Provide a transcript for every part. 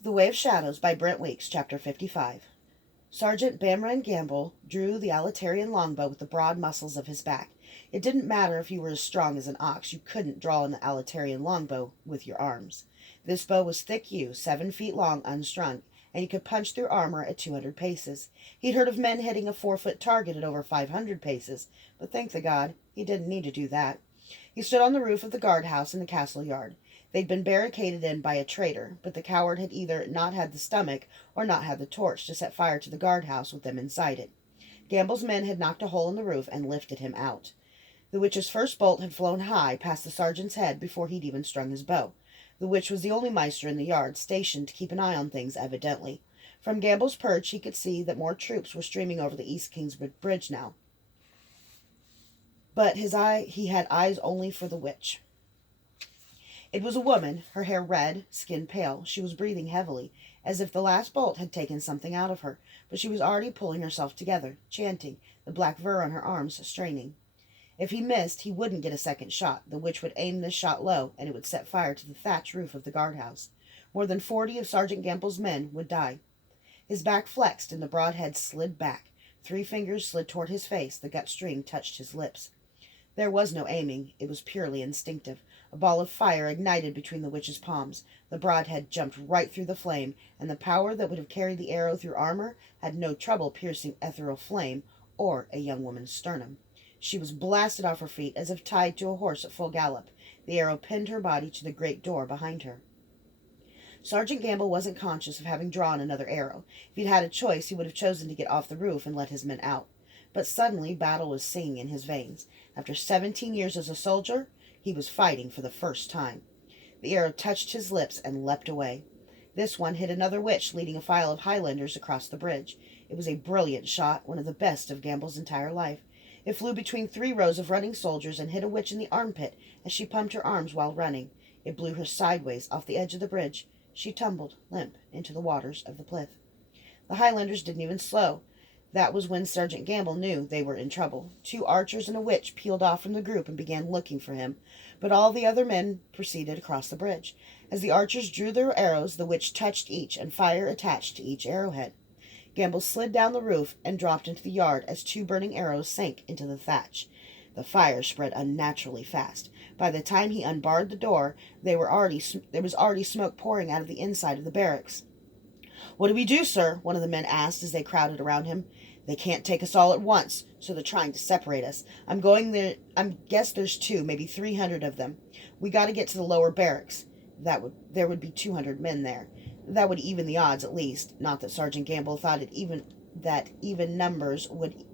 The Way of Shadows by Brent Weeks, Chapter 55. Sergeant Bamran Gamble drew the Alitarian longbow with the broad muscles of his back. It didn't matter if you were as strong as an ox, you couldn't draw an Alitarian longbow with your arms. This bow was thick yew, 7 feet long, unstrung, and you could punch through armor at 200 paces. He'd heard of men hitting a 4-foot target at over 500 paces, but thank the god, he didn't need to do that. He stood on the roof of the guardhouse in the castle yard. They'd been barricaded in by a traitor, but the coward had either not had the stomach or not had the torch to set fire to the guardhouse with them inside it. Gamble's men had knocked a hole in the roof and lifted him out. The witch's first bolt had flown high past the sergeant's head before he'd even strung his bow. The witch was the only maester in the yard, stationed to keep an eye on things, evidently. From Gamble's perch he could see that more troops were streaming over the East Kingsbridge Bridge now. But he had eyes only for the witch. It was a woman, her hair red, skin pale. She was breathing heavily, as if the last bolt had taken something out of her, but she was already pulling herself together, chanting, the black fur on her arms straining. If he missed, he wouldn't get a second shot. The witch would aim this shot low, and it would set fire to the thatch roof of the guardhouse. More than 40 of Sergeant Gamble's men would die. His back flexed, and the broad head slid back. 3 fingers slid toward his face. The gut string touched his lips. There was no aiming. It was purely instinctive. A ball of fire ignited between the witch's palms. The broadhead jumped right through the flame, and the power that would have carried the arrow through armor had no trouble piercing ethereal flame or a young woman's sternum. She was blasted off her feet as if tied to a horse at full gallop. The arrow pinned her body to the great door behind her. Sergeant Gamble wasn't conscious of having drawn another arrow. If he'd had a choice, he would have chosen to get off the roof and let his men out. But suddenly battle was singing in his veins. After 17 years as a soldier, he was fighting for the first time. The arrow touched his lips and leapt away. This one hit another witch leading a file of Highlanders across the bridge. It was a brilliant shot, one of the best of Gamble's entire life. It flew between 3 rows of running soldiers and hit a witch in the armpit as she pumped her arms while running. It blew her sideways off the edge of the bridge. She tumbled, limp, into the waters of the Plith. The Highlanders didn't even slow. That was when Sergeant Gamble knew they were in trouble. 2 archers and a witch peeled off from the group and began looking for him, but all the other men proceeded across the bridge. As the archers drew their arrows, the witch touched each, and fire attached to each arrowhead. Gamble slid down the roof and dropped into the yard as 2 burning arrows sank into the thatch. The fire spread unnaturally fast. By the time he unbarred the door, there was already smoke pouring out of the inside of the barracks. "What do we do, sir?" one of the men asked as they crowded around him. "They can't take us all at once, so they're trying to separate us. I guess there's 2, maybe 300 of them. We got to get to the lower barracks. There would be 200 men there. That would even the odds, at least. Not that Sergeant Gamble thought that even numbers would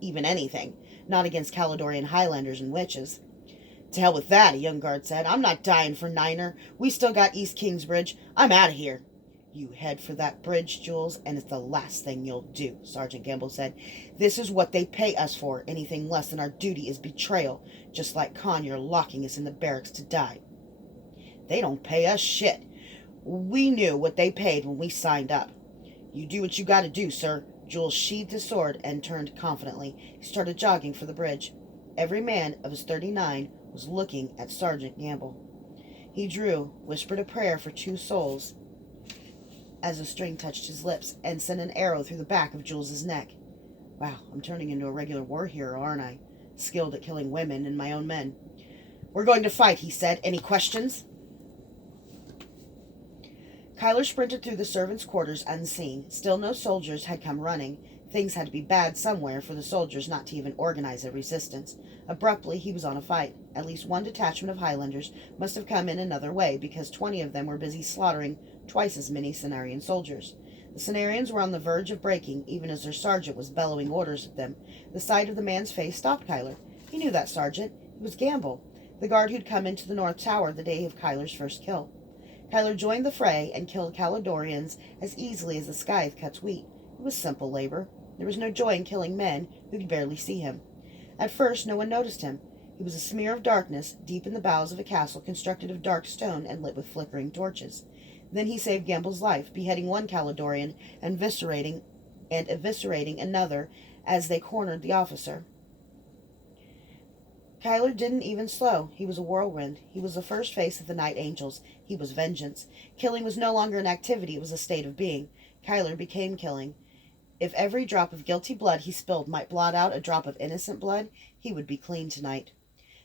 even anything. Not against Caledonian Highlanders and witches. "To hell with that," a young guard said. "I'm not dying for Niner. We still got East Kingsbridge. I'm out of here." "You head for that bridge, Jules, and it's the last thing you'll do," Sergeant Gamble said. "This is what they pay us for. Anything less than our duty is betrayal. Just like Conyers locking us in the barracks to die." "They don't pay us shit. We knew what they paid when we signed up." "You do what you gotta do, sir." Jules sheathed his sword and turned confidently. He started jogging for the bridge. Every man of his 39 was looking at Sergeant Gamble. He drew, whispered a prayer for 2 souls as a string touched his lips, and sent an arrow through the back of Jules's neck. "Wow, I'm turning into a regular war hero, aren't I? Skilled at killing women and my own men." "We're going to fight," he said. "Any questions?" Kyler sprinted through the servants' quarters unseen. Still no soldiers had come running. Things had to be bad somewhere for the soldiers not to even organize a resistance. Abruptly, he was on a fight. At least 1 detachment of Highlanders must have come in another way, because 20 of them were busy slaughtering twice as many Cenarian soldiers. The Cenarians were on the verge of breaking, even as their sergeant was bellowing orders at them. The sight of the man's face stopped Kyler. He knew that sergeant. It was Gamble, the guard who'd come into the North Tower the day of Kyler's first kill. Kyler joined the fray and killed Caledonians as easily as a scythe cuts wheat. It was simple labor. There was no joy in killing men who could barely see him. At first, no one noticed him. He was a smear of darkness deep in the bowels of a castle constructed of dark stone and lit with flickering torches. Then he saved Gamble's life, beheading 1 Caledonian and eviscerating another as they cornered the officer. Kyler didn't even slow. He was a whirlwind. He was the first face of the night angels. He was vengeance. Killing was no longer an activity, it was a state of being. Kyler became killing. If every drop of guilty blood he spilled might blot out a drop of innocent blood, he would be clean tonight.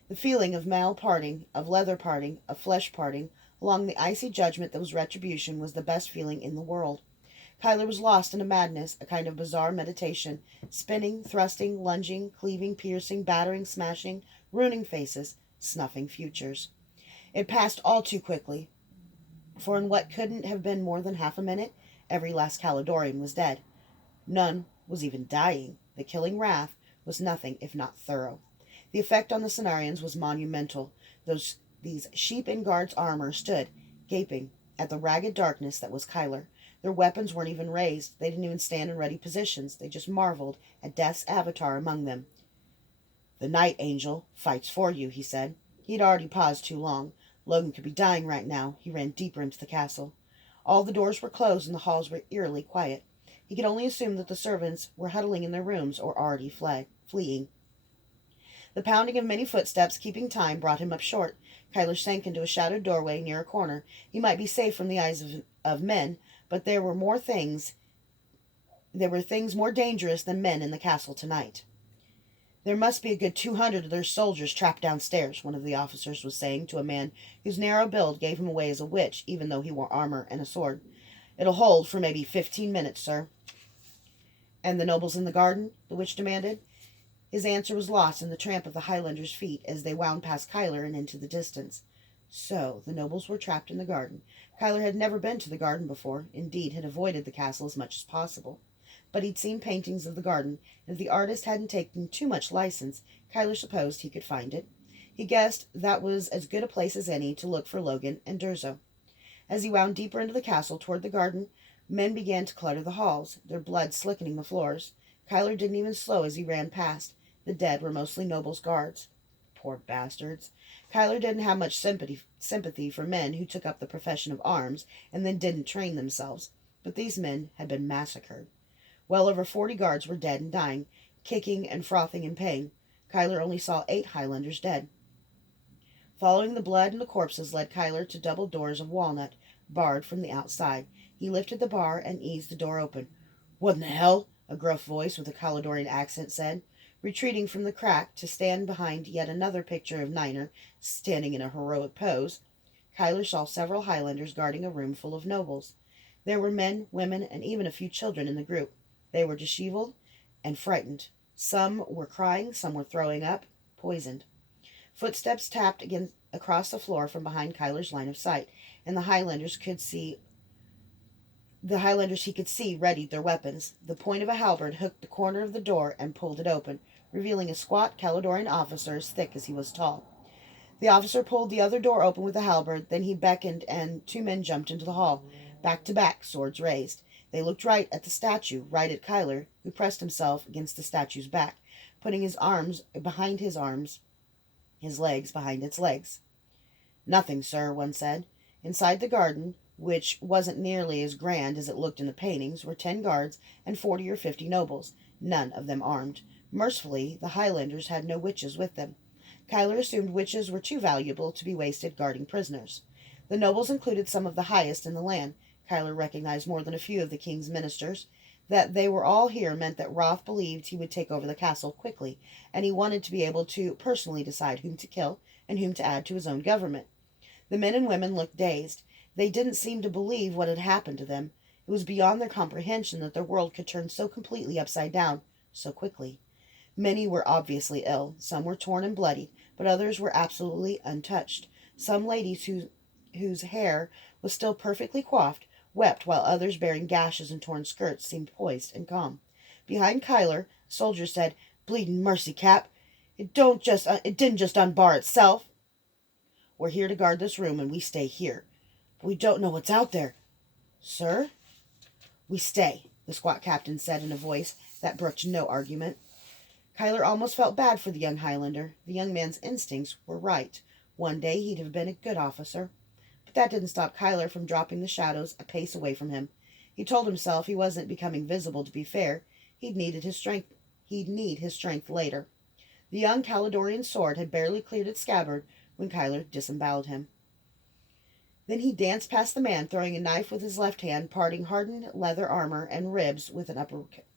The feeling of mail parting, of leather parting, of flesh parting, along the icy judgment that was retribution, was the best feeling in the world. Kyler was lost in a madness, a kind of bizarre meditation, spinning, thrusting, lunging, cleaving, piercing, battering, smashing, ruining faces, snuffing futures. It passed all too quickly, for in what couldn't have been more than half a minute, every last Caledonian was dead. None was even dying. The killing wrath was nothing if not thorough. The effect on the Cenarians was monumental. These sheep in guards' armor stood, gaping at the ragged darkness that was Kyler. Their weapons weren't even raised. They didn't even stand in ready positions. They just marveled at Death's avatar among them. "The Night Angel fights for you," he said. He'd already paused too long. Logan could be dying right now. He ran deeper into the castle. All the doors were closed and the halls were eerily quiet. He could only assume that the servants were huddling in their rooms or already fleeing. The pounding of many footsteps, keeping time, brought him up short. Kyler sank into a shadowed doorway near a corner. He might be safe from the eyes of men, but there were things more dangerous than men in the castle tonight. "There must be a good 200 of their soldiers trapped downstairs," one of the officers was saying to a man whose narrow build gave him away as a witch, even though he wore armor and a sword. "It'll hold for maybe 15 minutes, sir." "And the nobles in the garden?" the witch demanded. His answer was lost in the tramp of the Highlanders' feet as they wound past Kyler and into the distance. So the nobles were trapped in the garden. Kyler had never been to the garden before, indeed had avoided the castle as much as possible. But he'd seen paintings of the garden, and if the artist hadn't taken too much license, Kyler supposed he could find it. He guessed that was as good a place as any to look for Logan and Durzo. As he wound deeper into the castle toward the garden, men began to clutter the halls, their blood slickening the floors. Kyler didn't even slow as he ran past. The dead were mostly nobles' guards. Poor bastards. Kyler didn't have much sympathy for men who took up the profession of arms and then didn't train themselves, but these men had been massacred. Well over 40 guards were dead and dying, kicking and frothing in pain. Kyler only saw 8 Highlanders dead. Following the blood and the corpses led Kyler to double doors of walnut, barred from the outside. He lifted the bar and eased the door open. "What in the hell?" a gruff voice with a Caledonian accent said. Retreating from the crack to stand behind yet another picture of Niner, standing in a heroic pose, Kyler saw several Highlanders guarding a room full of nobles. There were men, women, and even a few children in the group. They were disheveled and frightened. Some were crying, some were throwing up, poisoned. Footsteps tapped across the floor from behind Kyler's line of sight, and the Highlanders he could see readied their weapons. The point of a halberd hooked the corner of the door and pulled it open, revealing a squat Caledonian officer as thick as he was tall. The officer pulled the other door open with a halberd, then he beckoned and 2 men jumped into the hall, back to back, swords raised. They looked right at the statue, right at Kyler, who pressed himself against the statue's back, putting his arms behind his arms, his legs behind its legs. "Nothing, sir," one said. Inside the garden, which wasn't nearly as grand as it looked in the paintings, were 10 guards and 40 or 50 nobles, none of them armed. Mercifully, the Highlanders had no witches with them. Kyler assumed witches were too valuable to be wasted guarding prisoners. The nobles included some of the highest in the land. Kyler recognized more than a few of the king's ministers. That they were all here meant that Roth believed he would take over the castle quickly, and he wanted to be able to personally decide whom to kill and whom to add to his own government. The men and women looked dazed. They didn't seem to believe what had happened to them. It was beyond their comprehension that their world could turn so completely upside down so quickly. Many were obviously ill. Some were torn and bloodied, but others were absolutely untouched. Some ladies whose hair was still perfectly coiffed wept, while others bearing gashes and torn skirts seemed poised and calm. Behind Kyler, a soldier said, "Bleedin' mercy, Cap! It didn't just unbar itself. We're here to guard this room, and we stay here. But we don't know what's out there." "Sir?" "We stay," the squat captain said in a voice that brooked no argument. Kyler almost felt bad for the young Highlander. The young man's instincts were right. One day he'd have been a good officer. But that didn't stop Kyler from dropping the shadows a pace away from him. He told himself he wasn't becoming visible to be fair. He'd need his strength later. The young Caledonian's sword had barely cleared its scabbard when Kyler disemboweled him. Then he danced past the man, throwing a knife with his left hand, parting hardened leather armor and ribs with an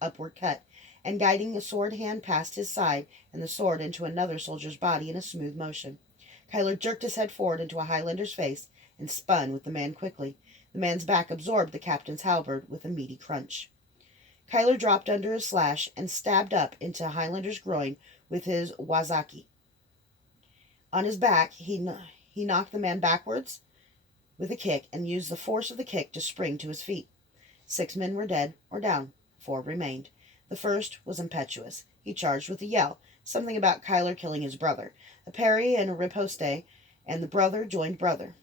upward cut, and guiding a sword hand past his side and the sword into another soldier's body in a smooth motion. Kyler jerked his head forward into a Highlander's face and spun with the man quickly. The man's back absorbed the captain's halberd with a meaty crunch. Kyler dropped under his slash and stabbed up into Highlander's groin with his wazaki. On his back, he knocked the man backwards with a kick and used the force of the kick to spring to his feet. 6 men were dead or down. 4 remained. The first was impetuous. He charged with a yell, something about Kyler killing his brother. A parry and a riposte, and the brother joined brother.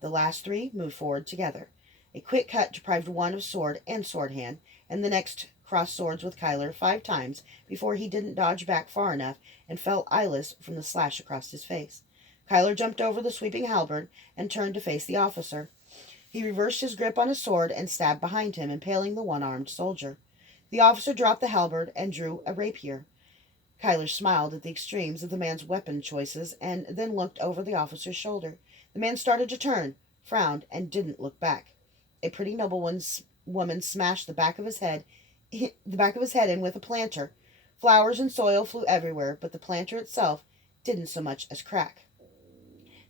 The last 3 moved forward together. A quick cut deprived one of sword and sword hand, and the next crossed swords with Kyler 5 times before he didn't dodge back far enough and fell eyeless from the slash across his face. Kyler jumped over the sweeping halberd and turned to face the officer. He reversed his grip on his sword and stabbed behind him, impaling the one-armed soldier. The officer dropped the halberd and drew a rapier. Kyler smiled at the extremes of the man's weapon choices and then looked over the officer's shoulder. The man started to turn, frowned, and didn't look back. A pretty noblewoman smashed the back of his head in with a planter. Flowers and soil flew everywhere, but the planter itself didn't so much as crack.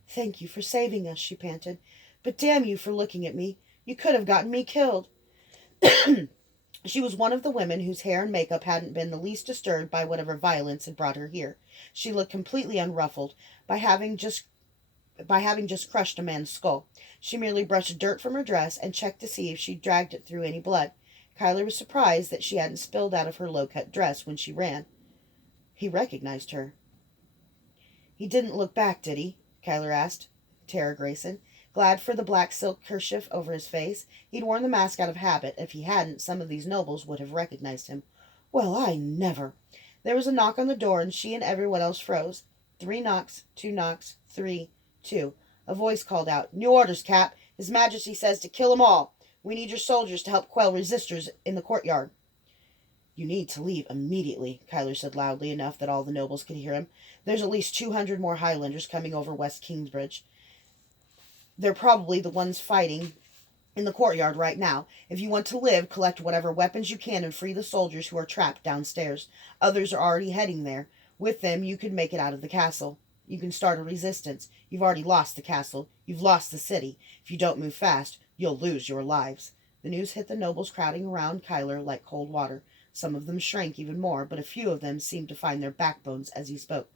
"Thank you for saving us," she panted. "But damn you for looking at me. You could have gotten me killed." She was one of the women whose hair and makeup hadn't been the least disturbed by whatever violence had brought her here. She looked completely unruffled by having just crushed a man's skull. She merely brushed dirt from her dress and checked to see if she'd dragged it through any blood. Kyler was surprised that she hadn't spilled out of her low-cut dress when she ran. He recognized her. "He didn't look back, did he?" Kyler asked Tara Grayson, glad for the black silk kerchief over his face. He'd worn the mask out of habit. If he hadn't, some of these nobles would have recognized him. "Well, I never." There was a knock on the door, and she and everyone else froze. 3 knocks, 2 knocks, 3, 2. A voice called out, "New orders, Cap. His Majesty says to kill 'em all. We need your soldiers to help quell resistors in the courtyard." "You need to leave immediately," Kyler said loudly enough that all the nobles could hear him. "There's at least 200 more Highlanders coming over West Kingsbridge. They're probably the ones fighting in the courtyard right now. If you want to live, collect whatever weapons you can and free the soldiers who are trapped downstairs. Others are already heading there. With them, you could make it out of the castle. You can start a resistance. You've already lost the castle. You've lost the city. If you don't move fast, you'll lose your lives." The news hit the nobles crowding around Kyler like cold water. Some of them shrank even more, but a few of them seemed to find their backbones as he spoke.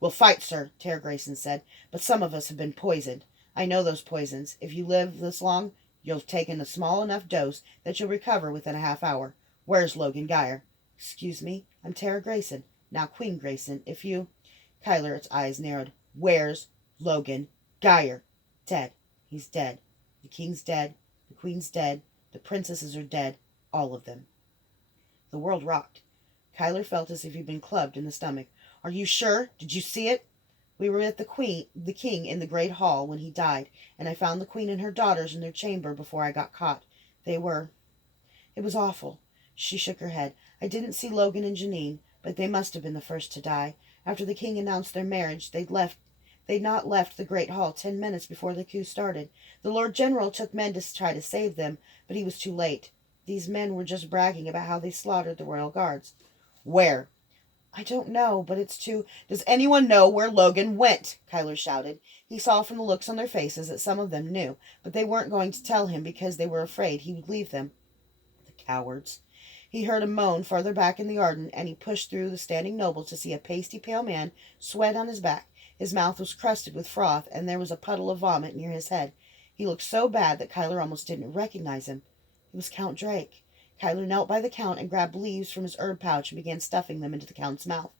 "We'll fight, sir," Tara Grayson said, "but some of us have been poisoned. I know those poisons. If you live this long, you'll have taken a small enough dose that you'll recover within a half hour. Where's Logan Geyer?" "Excuse me, I'm Tara Grayson, now Queen Grayson. If you—" Kyler's eyes narrowed. "Where's Logan Geyer?" "Dead. He's dead. The king's dead. The queen's dead. The princesses are dead. All of them." The world rocked. Kyler felt as if he'd been clubbed in the stomach. "Are you sure? Did you see it?" "We were at the king in the great hall when he died, and I found the queen and her daughters in their chamber before I got caught. It was awful." She shook her head. "I didn't see Logan and Jeanine, but they must have been the first to die. After the king announced their marriage, they'd not left the great hall 10 minutes before the coup started. The Lord General took men to try to save them, but he was too late. These men were just bragging about how they slaughtered the royal guards." "Where?" "I don't know, but it's too—" "Does anyone know where Logan went?" Kyler shouted. He saw from the looks on their faces that some of them knew, but they weren't going to tell him because they were afraid he would leave them. The cowards. He heard a moan farther back in the garden, and he pushed through the standing nobles to see a pasty pale man, sweat on his back. His mouth was crusted with froth, and there was a puddle of vomit near his head. He looked so bad that Kyler almost didn't recognize him. It was Count Drake. Kyler knelt by the Count and grabbed leaves from his herb pouch and began stuffing them into the Count's mouth.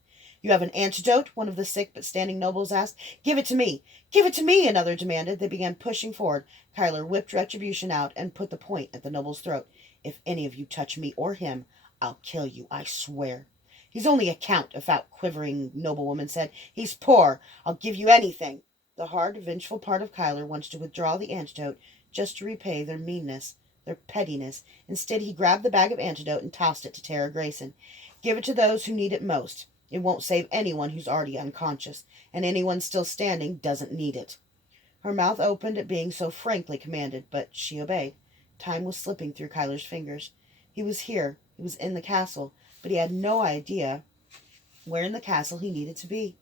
"You have an antidote?" one of the sick but standing nobles asked. "Give it to me! Give it to me!" another demanded. They began pushing forward. Kyler whipped retribution out and put the point at the noble's throat. "If any of you touch me or him, I'll kill you, I swear." "He's only a count," a fat, quivering noblewoman said. "He's poor. I'll give you anything." The hard, vengeful part of Kyler wanted to withdraw the antidote just to repay their meanness, their pettiness. Instead, he grabbed the bag of antidote and tossed it to Tara Grayson. "Give it to those who need it most. It won't save anyone who's already unconscious, and anyone still standing doesn't need it." Her mouth opened at being so frankly commanded, but she obeyed. Time was slipping through Kyler's fingers. He was here. He was in the castle, but he had no idea where in the castle he needed to be.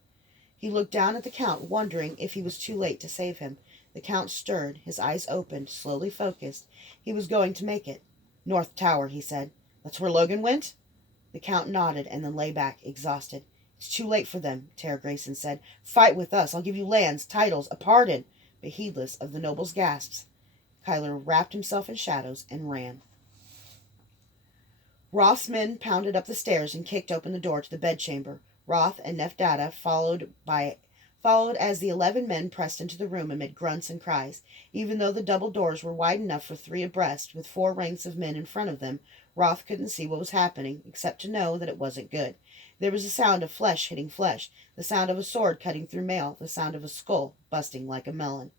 He looked down at the Count, wondering if he was too late to save him. The Count stirred. His eyes opened, slowly focused. He was going to make it. "North Tower," he said. "That's where Logan went?" The Count nodded and then lay back, exhausted. "It's too late for them," Tara Grayson said. "Fight with us. I'll give you lands, titles, a pardon." But heedless of the noble's gasps, Kyler wrapped himself in shadows and ran. Roth's men pounded up the stairs and kicked open the door to the bedchamber. Roth and Neftata followed as the 11 men pressed into the room amid grunts and cries. Even though the double doors were wide enough for 3 abreast, with 4 ranks of men in front of them, Roth couldn't see what was happening, except to know that it wasn't good. There was a sound of flesh hitting flesh, the sound of a sword cutting through mail, the sound of a skull busting like a melon.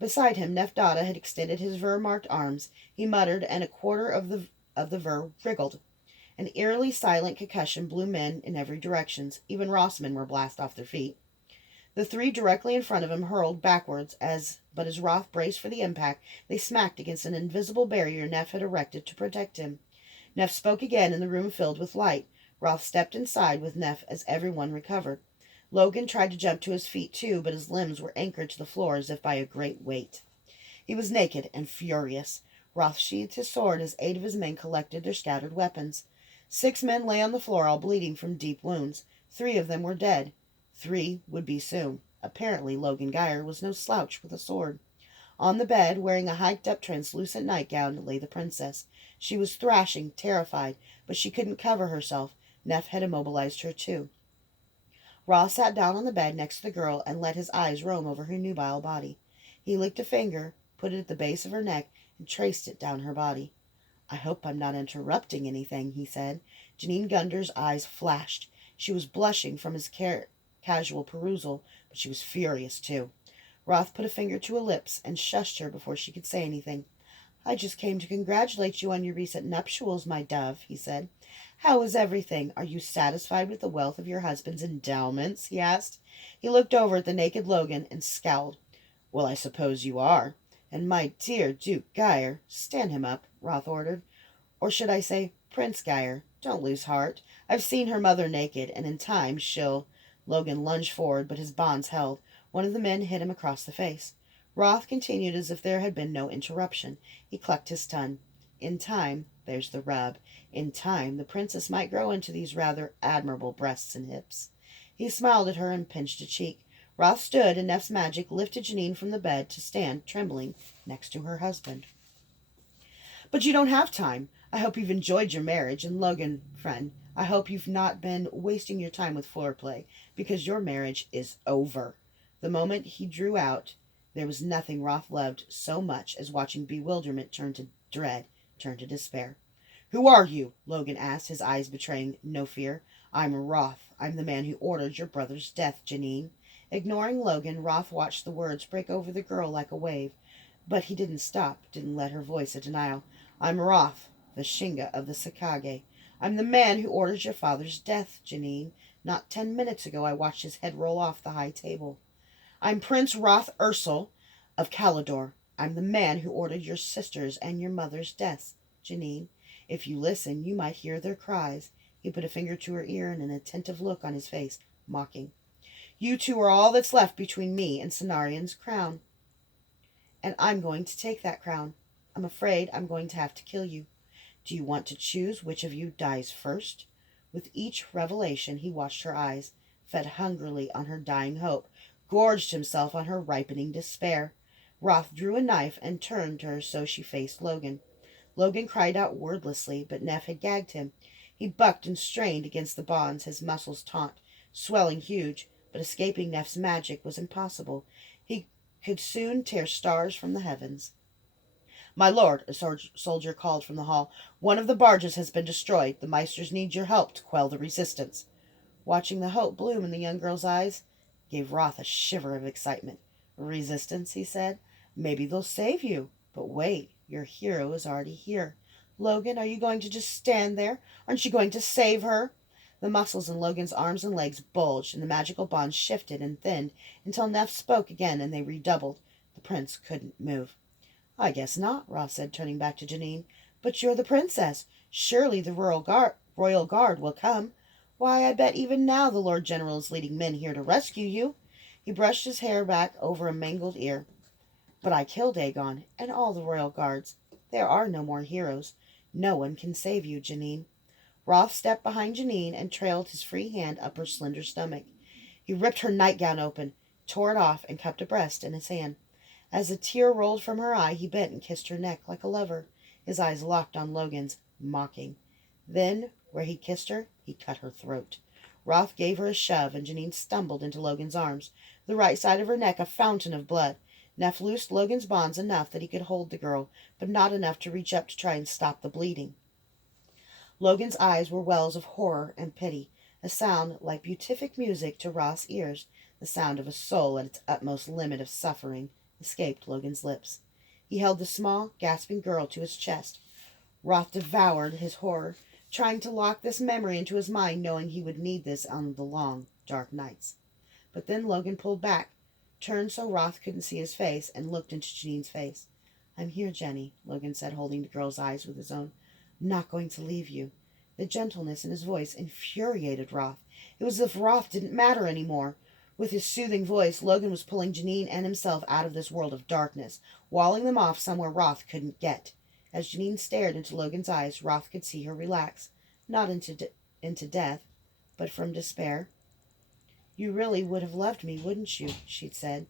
Beside him, Neftata had extended his ver-marked arms. He muttered, and a quarter of the ver wriggled. An eerily silent concussion blew men in every direction. Even Roth's men were blasted off their feet. The 3 directly in front of him hurled backwards, but as Roth braced for the impact, they smacked against an invisible barrier Neff had erected to protect him. Neff spoke again, and the room filled with light. Roth stepped inside with Neff as everyone recovered. Logan tried to jump to his feet too, but his limbs were anchored to the floor as if by a great weight. He was naked and furious. Roth sheathed his sword as 8 of his men collected their scattered weapons. 6 men lay on the floor, all bleeding from deep wounds. 3 of them were dead. 3 would be soon. Apparently Logan Geyer was no slouch with a sword. On the bed, wearing a hiked-up translucent nightgown, lay the princess. She was thrashing, terrified, but she couldn't cover herself. Neff had immobilized her too. Roth sat down on the bed next to the girl and let his eyes roam over her nubile body. He licked a finger, put it at the base of her neck, and traced it down her body. "I hope I'm not interrupting anything," he said. Jeanine Gunder's eyes flashed. She was blushing from his casual perusal, but she was furious too. Roth put a finger to her lips and shushed her before she could say anything. "I just came to congratulate you on your recent nuptials, my dove," he said. "How is everything? Are you satisfied with the wealth of your husband's endowments?" he asked. He looked over at the naked Logan and scowled. "Well, I suppose you are. And my dear Duke Geyer—" "Stand him up," Roth ordered. "Or should I say Prince Geyer? Don't lose heart. I've seen her mother naked, and in time she'll—" Logan lunged forward, but his bonds held. One of the men hit him across the face. Roth continued as if there had been no interruption. He clucked his tongue. "In time, there's the rub. In time, the princess might grow into these rather admirable breasts and hips." He smiled at her and pinched a cheek. Roth stood, and Neff's magic lifted Jeanine from the bed to stand, trembling, next to her husband. "But you don't have time. I hope you've enjoyed your marriage, and Logan, friend, I hope you've not been wasting your time with foreplay, because your marriage is over." The moment he drew out, there was nothing Roth loved so much as watching bewilderment turn to dread, turn to despair. "Who are you?" Logan asked, his eyes betraying no fear. "I'm Roth. I'm the man who ordered your brother's death, Jeanine." Ignoring Logan, Roth watched the words break over the girl like a wave. But he didn't stop, didn't let her voice a denial. "I'm Roth, the Shinga of the Sakage. I'm the man who ordered your father's death, Jeanine. Not 10 minutes ago I watched his head roll off the high table. I'm Prince Roth Ursel of Calidor. I'm the man who ordered your sister's and your mother's deaths, Jeanine. If you listen, you might hear their cries." He put a finger to her ear and an attentive look on his face, mocking. "You two are all that's left between me and Cenarian's crown. And I'm going to take that crown. I'm afraid I'm going to have to kill you. Do you want to choose which of you dies first?" With each revelation, he watched her eyes, fed hungrily on her dying hope, gorged himself on her ripening despair. Roth drew a knife and turned her so she faced Logan. Logan cried out wordlessly, but Neff had gagged him. He bucked and strained against the bonds, his muscles taut, swelling huge, but escaping Neff's magic was impossible. He could soon tear stars from the heavens. "My lord," a soldier called from the hall, "one of the barges has been destroyed. The Meisters need your help to quell the resistance." Watching the hope bloom in the young girl's eyes gave Roth a shiver of excitement. "Resistance," he said. "Maybe they'll save you. But wait, your hero is already here. Logan, are you going to just stand there? Aren't you going to save her?" The muscles in Logan's arms and legs bulged, and the magical bonds shifted and thinned until Neff spoke again and they redoubled. The prince couldn't move. I guess not, Roth said, turning back to Jeanine. But you're the princess. Surely the royal guard will come. Why, I bet even now the Lord General is leading men here to rescue you. He brushed his hair back over a mangled ear. But I killed Aegon and all the royal guards. There are no more heroes. No one can save you, Jeanine. Roth stepped behind Jeanine and trailed his free hand up her slender stomach. He ripped her nightgown open, tore it off, and cupped a breast in his hand. As a tear rolled from her eye, he bent and kissed her neck like a lover, his eyes locked on Logan's, mocking. Then, where he kissed her, he cut her throat. Roth gave her a shove, and Jeanine stumbled into Logan's arms, the right side of her neck a fountain of blood. Neff loosed Logan's bonds enough that he could hold the girl, but not enough to reach up to try and stop the bleeding. Logan's eyes were wells of horror and pity, a sound like beatific music to Roth's ears. The sound of a soul at its utmost limit of suffering escaped Logan's lips. He held the small, gasping girl to his chest. Roth devoured his horror, trying to lock this memory into his mind, knowing he would need this on the long, dark nights. But then Logan pulled back, turned so Roth couldn't see his face, and looked into Jeanine's face. I'm here, Jenny, Logan said, holding the girl's eyes with his own. I'm not going to leave you. The gentleness in his voice infuriated Roth. It was as if Roth didn't matter anymore. With his soothing voice, Logan was pulling Jeanine and himself out of this world of darkness, walling them off somewhere Roth couldn't get. As Jeanine stared into Logan's eyes, Roth could see her relax, not into death, but from despair. You really would have loved me, wouldn't you? She'd said.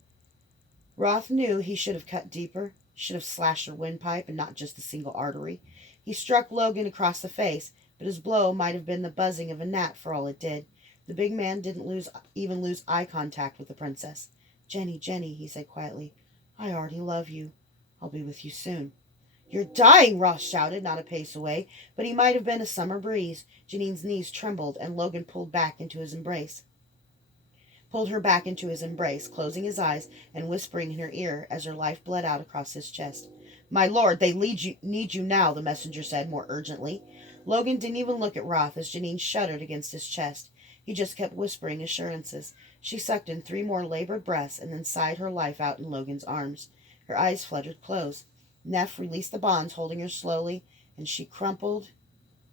Roth knew he should have cut deeper, should have slashed her windpipe and not just a single artery. He struck Logan across the face, but his blow might have been the buzzing of a gnat for all it did. The big man didn't even lose eye contact with the princess. Jenny, Jenny, he said quietly, I already love you. I'll be with you soon. You're dying, Roth shouted, not a pace away, but he might have been a summer breeze. Jeanine's knees trembled, and Logan pulled her back into his embrace, closing his eyes and whispering in her ear as her life bled out across his chest. My lord, they need you now, the messenger said more urgently. Logan didn't even look at Roth as Jeanine shuddered against his chest. He just kept whispering assurances. She sucked in 3 more labored breaths and then sighed her life out in Logan's arms. Her eyes fluttered close. Neff released the bonds, holding her slowly, and she crumpled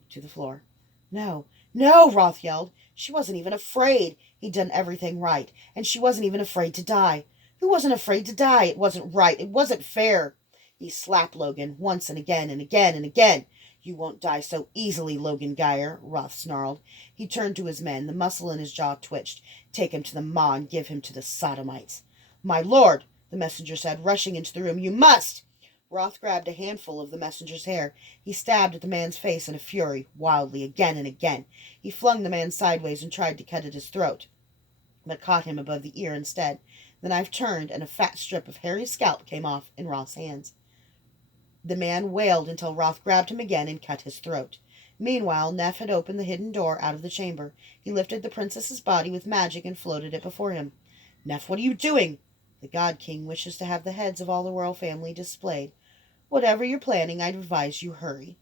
to the floor. No, no, Roth yelled. She wasn't even afraid. He'd done everything right, and she wasn't even afraid to die. Who wasn't afraid to die? It wasn't right. It wasn't fair. He slapped Logan once and again and again and again. You won't die so easily, Logan Geyer, Roth snarled. He turned to his men. The muscle in his jaw twitched. Take him to the maw and give him to the sodomites. My lord, the messenger said, rushing into the room. You must! Roth grabbed a handful of the messenger's hair. He stabbed at the man's face in a fury, wildly, again and again. He flung the man sideways and tried to cut at his throat, but caught him above the ear instead. The knife turned, and a fat strip of hairy scalp came off in Roth's hands. The man wailed until Roth grabbed him again and cut his throat. Meanwhile, Neff had opened the hidden door out of the chamber. He lifted the princess's body with magic and floated it before him. Neff, what are you doing? The God King wishes to have the heads of all the royal family displayed. Whatever you're planning, I'd advise you hurry.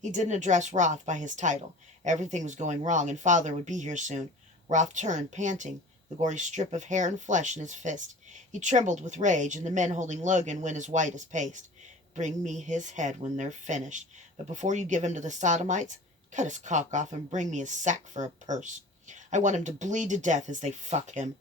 He didn't address Roth by his title. Everything was going wrong, and Father would be here soon. Roth turned, panting, the gory strip of hair and flesh in his fist. He trembled with rage, and the men holding Logan went as white as paste. Bring me his head when they're finished. But before you give him to the sodomites, cut his cock off and bring me his sack for a purse. I want him to bleed to death as they fuck him.